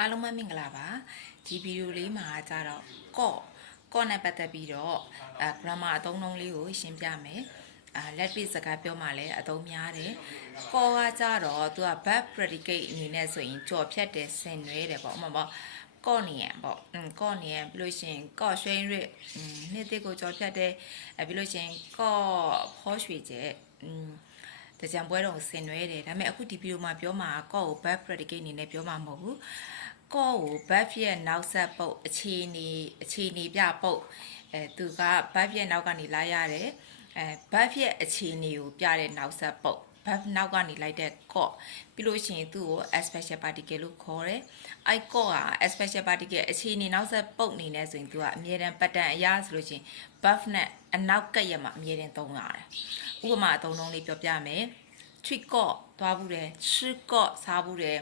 အားလုံးပဲမင်္ဂလာပါဒီဗီဒီယိုလေးမှာကြတော့ကော့နဲ့ပတ်သက်ပြီးတော့grammar အသုံးအနှုန်းလေးကိုရှင်းပြမယ်လက်တွေ့စကားပြောမှလည်းအသုံးများတယ်ကော့ကကြတော့သူက verb predicate အနေနဲ့ဆိုရင်ကြော်ဖြတ်တယ်ဆင်နွှဲတယ်ပေါ့ဥပမာပေါ့ကော့နေရပေါ့ကော့နေရပြီးလို့ရှိရင်ကော့ရွှဲရစ်နေ့တစ်ကိုကြော်ဖြတ်တယ်ပြီးလို့ရှိရင်ကော့ဖောရွှေကျဲတကြံပွဲတော့ဆင်နွှဲတယ်ဒါပေမဲ့အခုဒီဗီဒီယိုမှာပြောမှာကော့ကို verb predicate အနေနဲ့ပြောမှာမဟုတ်ဘူးကော့ကို verb ရဲ့နောက်ဆက်ပုတ်အခြေအနေပြပုတ်သူက verb ရဲ့နောက်ကနေလာရတယ်verb ရဲ့အခြေအနေကိုပြတဲ့နောက်ဆက်ပုတ် verb နောက်ကနေလိုက်တဲ့ကော့ပြီးလို့ရှိရင်သူ့ကို special particle လို့ခေါ်တယ်အဲကော့ဟာ special particle အခြေအနေနောက်ဆက်ပုတ်နေနေဆိုရင်သူကအမြဲတမ်း pattern အရာဆိုလို့ရှိရင် verb နဲ့အနောက်ကပ်ရမှာအမြဲတမ်းသုံးရတယ်ဥပမာအသုံးလုံးလေးပြောပြမယ်ထွိကော့သွားဘူးတယ်ချစ်ကော့စားဘူးတယ်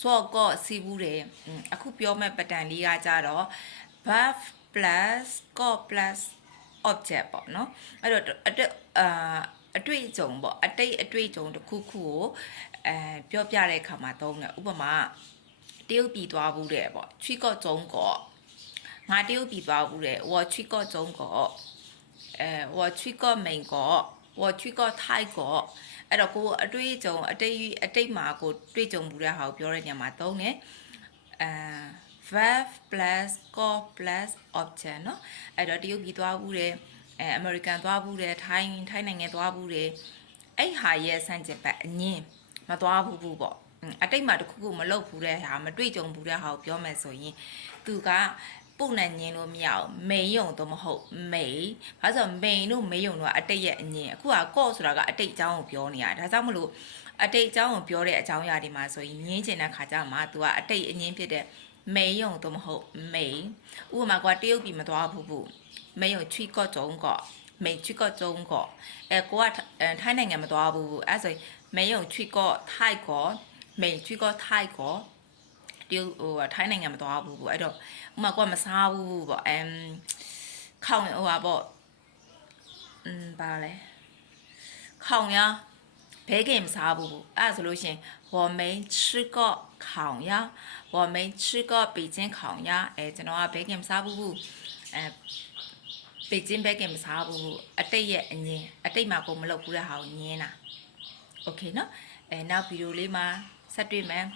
စော့ကော့စီးဘူးတယ်အခုပြောမဲ့ pattern လေးကကြတော့ verb plus ကော့ plus object ပေါ့နော်အဲ့တော့အတွေ့အကြုံပေါ့အတွေ့အကြုံတစ်ခုခုကိုပြောပြတဲ့အခါမှာသုံးတယ်ဥပမာတရုတ်ပြည်သွားဘူးတယ်ပေါ့ချွိကော့ကျုံကော့ငါတရုတ်ပြည်သွားဘူးတယ်ဝါချွိကော့ကျုံကော့ဝါချွိကော့မိန်ကော့ဝါချွိကော့ထိုက်ကော့အဲ့တော့ကိုအတွေ့အကြုံအတိတ်မှာကိုတွေ့ကြုံမှုတဲ့ဟာကိုပြောတဲ့ညမှာသုံးတယ်verb plus cause plus object เนาะအဲ့တော့တရုတ်ပြည်သွားဘူးတယ်အမေရိကန်သွားဘူးတယ်ထိုင်းနိုင်ငံသွားဘူးတယ်အဲ့ဟာရဲ့ဆန့်ကျင်ဘက်အငင်းမသွားဘူးပေါ့အတိတ်မှာတခုခုမလုပ်ဘူးတဲ့ဟာမတွေ့ကြုံဘူးတဲ့ဟာကိုပြောမယ်ဆိုရင်သူကပုံနဲ့ညင်းလို့မရအောင်မိန်ယုံတော့မဟုတ်မိန်ဘာလို့ဆိုမိန်တို့မိန်ယုံတို့ကအတိတ်ရဲ့အငင်းအခုကကော့ဆိုတာကအတိတ်အကြောင်းကိုပြောနေတာဒါကြောင့်မလို့အတိတ်အကြောင်းကိုပြောတဲ့အကြောင်းအရာတွေမှာဆိုရင်ညင်းကျင်တဲ့ခါကျမှသူကအတိတ်အငင်းဖြစ်တဲ့没用都唔好没，我嘛个钓比么多不，没有去过中国，没去过中国，个台南人么多不，所以没有去过泰国，没去过泰国，钓台南人么多不，哎都，我嘛个么啥不，靠我话不，罢嘞，靠呀。北京啥不？说路线，我没吃过烤鸭，我没吃过北京烤鸭。真的话，北京啥不？北京啥不？对耶，你对嘛？我们老古的好年呐。OK 呢？那比如哩嘛，啥对没？